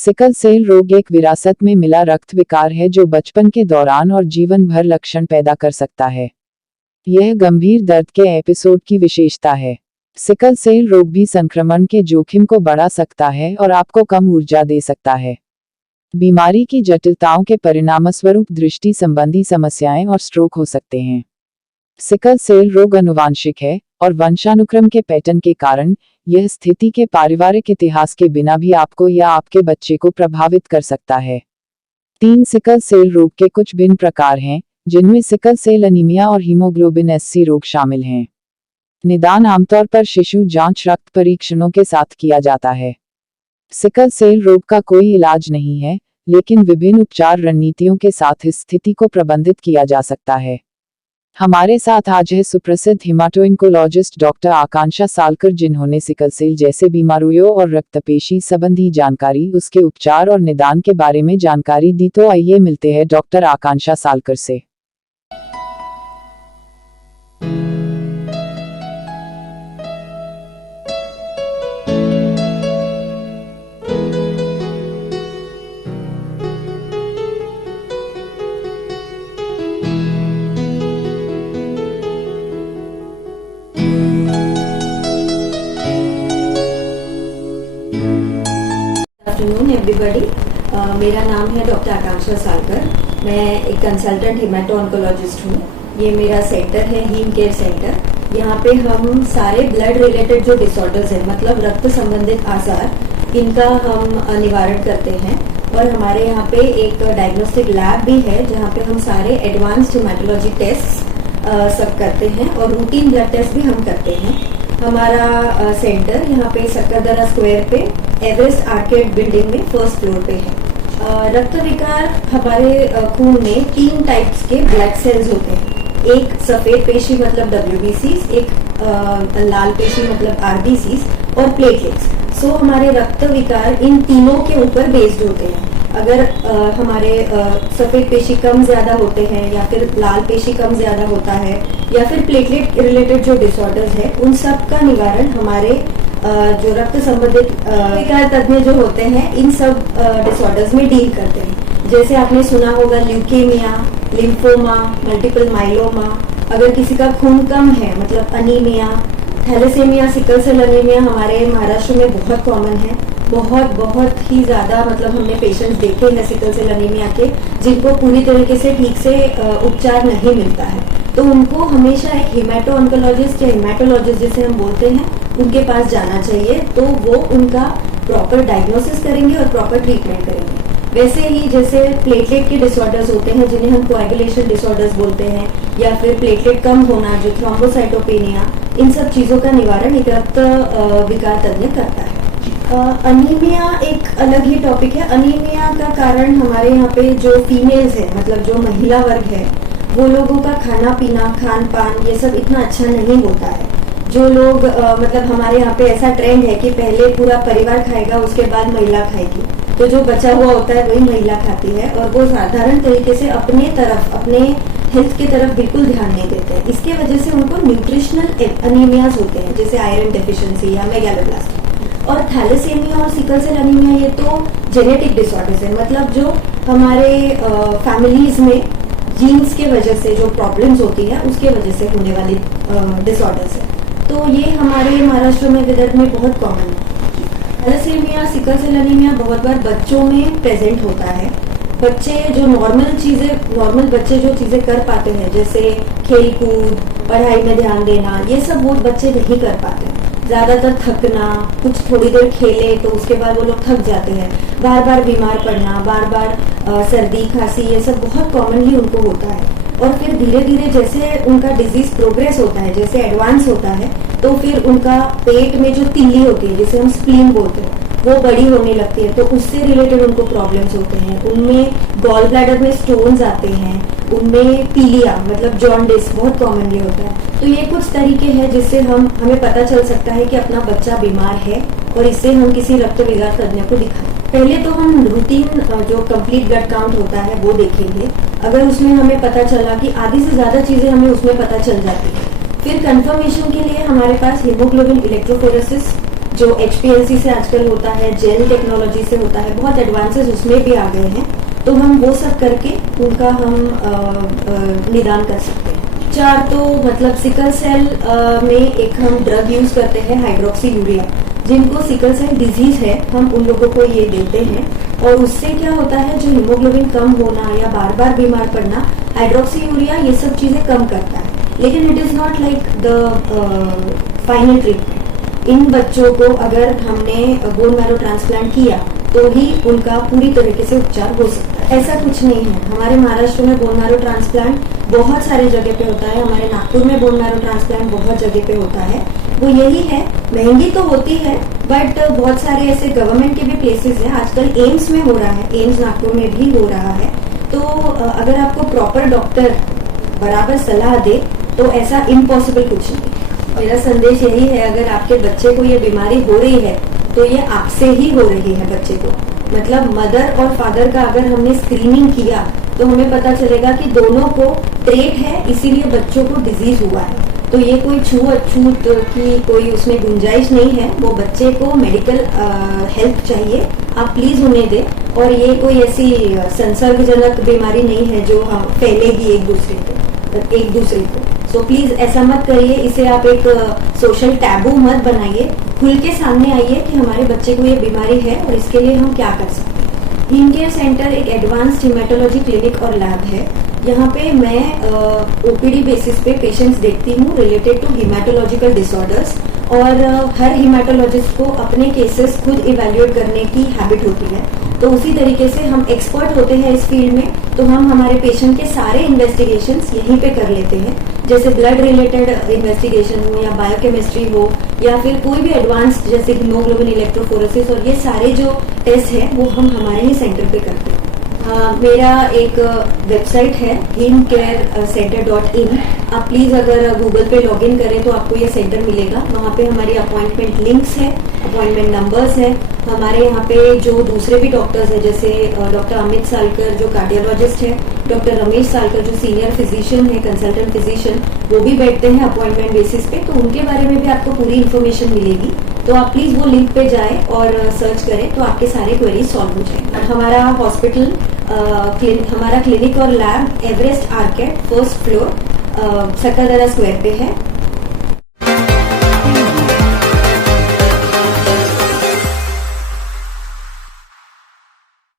Sickle cell रोग एक विरासत में मिला रक्त विकार है जो बचपन के दौरान और जीवन भर लक्षण पैदा कर सकता है। यह गंभीर दर्द के एपिसोड की विशेषता है। सिकल सेल रोग भी संक्रमण के जोखिम को बढ़ा सकता है और आपको कम ऊर्जा दे सकता है। बीमारी की जटिलताओं के परिणामस्वरूप दृष्टि संबंधी समस्याएं और स्ट्रोक हो सकते हैं। सिकल सेल रोग आनुवांशिक है और वंशानुक्रम के पैटर्न के कारण यह स्थिति के पारिवारिक इतिहास के बिना भी आपको या आपके बच्चे को प्रभावित कर सकता है। 3 सिकल सेल रोग के कुछ भिन्न प्रकार हैं, जिनमें सिकल सेल एनीमिया और हीमोग्लोबिन एससी रोग शामिल हैं। निदान आमतौर पर शिशु जांच रक्त परीक्षणों के साथ किया जाता है। सिकल सेल रोग का कोई इलाज नहीं है, लेकिन विभिन्न उपचार रणनीतियों के साथ इस स्थिति को प्रबंधित किया जा सकता है। हमारे साथ आज है सुप्रसिद्ध हिमाटो-ऑन्कोलॉजिस्ट डॉक्टर आकांक्षा सालकर, जिन्होंने सिकल सेल जैसे बीमारियों और रक्तपेशी संबंधी जानकारी, उसके उपचार और निदान के बारे में जानकारी दी। तो आइए मिलते हैं डॉक्टर आकांक्षा सालकर से। आफ्टरनून एवरीबॉडी, मेरा नाम है डॉक्टर आकांक्षा सालकर। मैं एक कंसल्टेंट हिमेटो-ऑन्कोलॉजिस्ट हूँ। ये मेरा सेंटर है हीम केयर सेंटर। यहाँ पे हम सारे ब्लड रिलेटेड जो डिसऑर्डर्स हैं, मतलब रक्त संबंधित आजार, इनका हम निवारण करते हैं। और हमारे यहाँ पे एक डायग्नोस्टिक लैब भी है जहाँ पे हम सारे एडवांस्ड हिमेटोलॉजी टेस्ट सब करते हैं और रूटीन ब्लड टेस्ट भी हम करते हैं। हमारा सेंटर यहाँ पे सक्करदरा स्क्वायर पे एवरेस्ट आर्केड बिल्डिंग में फर्स्ट फ्लोर पे है। रक्त विकार हमारे खून में 3 टाइप्स के ब्लड सेल्स होते हैं। एक सफेद पेशी मतलब WBCs, एक लाल पेशी मतलब RBCs और प्लेटलेट्स। सो हमारे रक्त विकार इन तीनों के ऊपर बेस्ड होते हैं। अगर हमारे सफेद पेशी कम ज्यादा होते हैं या फिर लाल पेशी कम ज्यादा होता है या फिर प्लेटलेट रिलेटेड जो डिसऑर्डर्स है, उन सब का निवारण हमारे जो रक्त संबंधित विकार तज्ञ जो होते हैं इन सब डिसऑर्डर्स में डील करते हैं। जैसे आपने सुना होगा ल्यूकेमिया, लिम्फोमा, मल्टीपल माइलोमा। अगर किसी का खून कम है मतलब anaemia, thalassaemia, sickle cell anaemia हमारे महाराष्ट्र में बहुत कॉमन है। बहुत ही ज्यादा मतलब हमने पेशेंट्स देखे हैं सिकल सेल एनीमिया के, जिनको पूरी तरीके से ठीक से उपचार नहीं मिलता है। तो उनको हमेशा एक हिमेटो-ऑन्कोलॉजिस्ट या हिमेटोलॉजिस्ट जिसे हम बोलते हैं उनके पास जाना चाहिए। तो वो उनका प्रॉपर डायग्नोसिस करेंगे और प्रॉपर ट्रीटमेंट करेंगे। वैसे ही जैसे प्लेटलेट के डिसऑर्डर्स होते हैं जिन्हें हम कोएगुलेशन डिसऑर्डर्स बोलते हैं, या फिर प्लेटलेट कम होना जो थ्रोम्बोसाइटोपेनिया, इन सब चीजों का निवारण एक रक्त विकार तज्ञ करता है। अनीमिया एक अलग ही टॉपिक है। अनीमिया का कारण हमारे यहाँ पे जो फीमेल्स है मतलब जो महिला वर्ग है, वो लोगों का खाना पीना, खान पान ये सब इतना अच्छा नहीं होता है। जो लोग मतलब हमारे यहाँ पे ऐसा ट्रेंड है कि पहले पूरा परिवार खाएगा उसके बाद महिला खाएगी, तो जो बचा हुआ होता है वही महिला खाती है और वो साधारण तरीके से अपने हेल्थ की तरफ बिल्कुल ध्यान नहीं देते हैं। इसके वजह से उनको न्यूट्रिशनल अनीमियाज होते हैं, जैसे आयरन डेफिशिएंसी या मेगालोब्लास्टिक। और थैलेसेमिया और सिकल सेल एनीमिया ये तो जेनेटिक डिसऑर्डर्स है, मतलब जो हमारे फैमिलीज में जीन्स के वजह से जो प्रॉब्लम्स होती है उसके वजह से होने वाली डिसऑर्डर्स है। तो ये हमारे महाराष्ट्र में, विदर्भ में बहुत कॉमन है। थैलेसेमिया, सिकल सेल एनीमिया बहुत बार बच्चों में प्रेजेंट होता है। बच्चे जो नॉर्मल बच्चे जो चीजें कर पाते हैं, जैसे खेल कूद, पढ़ाई में ध्यान देना, ये सब वो बच्चे नहीं कर पाते। ज्यादातर थकना, कुछ थोड़ी देर खेले तो उसके बाद वो लोग थक जाते हैं। बार बार बीमार पड़ना, बार बार सर्दी खांसी, ये सब बहुत कॉमनली उनको होता है। और फिर धीरे धीरे जैसे उनका डिजीज प्रोग्रेस होता है, जैसे एडवांस होता है, तो फिर उनका पेट में जो तिल्ली होती है जिसे हम स्प्लीन बोलते हैं वो बड़ी होने लगती है, तो उससे रिलेटेड उनको प्रॉब्लम्स होते हैं। उनमें गॉल ब्लैडर में स्टोन्स आते हैं, उनमें पीलिया मतलब जॉन्डिस बहुत कॉमनली होता है। तो ये कुछ तरीके हैं जिससे हमें पता चल सकता है कि अपना बच्चा बीमार है और इससे हम किसी रक्त विकार तज्ञ को दिखाएं। पहले तो हम रूटीन जो कंप्लीट ब्लड काउंट होता है वो देखेंगे। अगर उसमें हमें पता चला कि आधी से ज्यादा चीजें हमें उसमें पता चल जाती है, फिर कंफर्मेशन के लिए हमारे पास हीमोग्लोबिन इलेक्ट्रोफोरेसिस जो HPLC से आजकल होता है, जेल टेक्नोलॉजी से होता है, बहुत एडवांसेस उसमें भी आ गए हैं, तो हम वो सब करके उनका हम निदान कर सकते हैं। 4 तो मतलब सिकल सेल में एक हम ड्रग यूज करते हैं हाइड्रोक्सी यूरिया, जिनको सिकल सेल डिजीज है हम उन लोगों को ये देते हैं, और उससे क्या होता है जो हीमोग्लोबिन कम होना या बार बार बीमार पड़ना, हाइड्रोक्सी यूरिया ये सब चीजें कम करता है, लेकिन it is not like the final treatment. इन बच्चों को अगर हमने बोन मैरो ट्रांसप्लांट किया तो ही उनका पूरी तरीके से उपचार हो सकता है। ऐसा कुछ नहीं है, हमारे महाराष्ट्र में बोन मैरो ट्रांसप्लांट बहुत सारे जगह पे होता है, हमारे नागपुर में बोन मैरो ट्रांसप्लांट बहुत जगह पे होता है। वो यही है, महंगी तो होती है बट बहुत सारे ऐसे गवर्नमेंट के भी प्लेसेस हैं, आजकल एम्स में हो रहा है, एम्स नागपुर में भी हो रहा है। तो अगर आपको प्रॉपर डॉक्टर बराबर सलाह दे तो ऐसा इम्पॉसिबल कुछ नहीं। मेरा संदेश यही है, अगर आपके बच्चे को ये बीमारी हो रही है तो ये आपसे ही हो रही है बच्चे को, मतलब मदर और फादर का अगर हमने स्क्रीनिंग किया तो हमें पता चलेगा कि दोनों को ट्रेट है, इसीलिए बच्चों को डिजीज हुआ है। तो ये कोई छूत की कोई उसमें गुंजाइश नहीं है, वो बच्चे को मेडिकल हेल्प चाहिए, आप प्लीज उन्हें दें। और ये कोई ऐसी संसर्गजनक बीमारी नहीं है जो हम फैलेगी एक दूसरे को। सो प्लीज ऐसा मत करिए, इसे आप एक सोशल टैबू मत बनाइए, खुल के सामने आइए कि हमारे बच्चे को ये बीमारी है और इसके लिए हम क्या कर सकते हैं। हीम केयर सेंटर एक एडवांस्ड हीमेटोलॉजी क्लिनिक और लैब है। यहाँ पे मैं OPD बेसिस पे पेशेंट्स देखती हूँ रिलेटेड टू हीमेटोलॉजिकल डिसऑर्डर्स, और हर हीमेटोलॉजिस्ट को अपने केसेस खुद इवेल्युएट करने की हैबिट होती है, तो उसी तरीके से हम एक्सपर्ट होते हैं इस फील्ड में, तो हम हमारे पेशेंट के सारे इन्वेस्टिगेशंस यहीं पे कर लेते हैं, जैसे ब्लड रिलेटेड इन्वेस्टिगेशन हो या बायोकेमिस्ट्री हो या फिर कोई भी एडवांस्ड जैसे हीमोग्लोबिन इलेक्ट्रोफोरेसिस, और ये सारे जो टेस्ट हैं वो हम हमारे ही सेंटर पे करते हैं। मेरा एक वेबसाइट है heemcarecenter.in, आप प्लीज़ अगर गूगल पे लॉगिन करें तो आपको ये सेंटर मिलेगा, वहाँ पे हमारी अपॉइंटमेंट लिंक्स है, अपॉइंटमेंट नंबर्स है। हमारे यहाँ पे जो दूसरे भी डॉक्टर्स हैं जैसे डॉक्टर अमित सालकर जो कार्डियोलॉजिस्ट है, डॉक्टर रमेश सालकर जो सीनियर फिजिशियन है, कंसल्टेंट फिजिशियन, वो भी बैठते हैं अपॉइंटमेंट बेसिस पे, तो उनके बारे में भी आपको पूरी इन्फॉर्मेशन मिलेगी। तो आप प्लीज़ वो लिंक पे जाएं और सर्च करें तो आपके सारे क्वेरीज सॉल्व हो जाएंगे। हमारा हॉस्पिटल हमारा क्लिनिक और lab Everest Arcade 1st floor Sakkardara square पे है।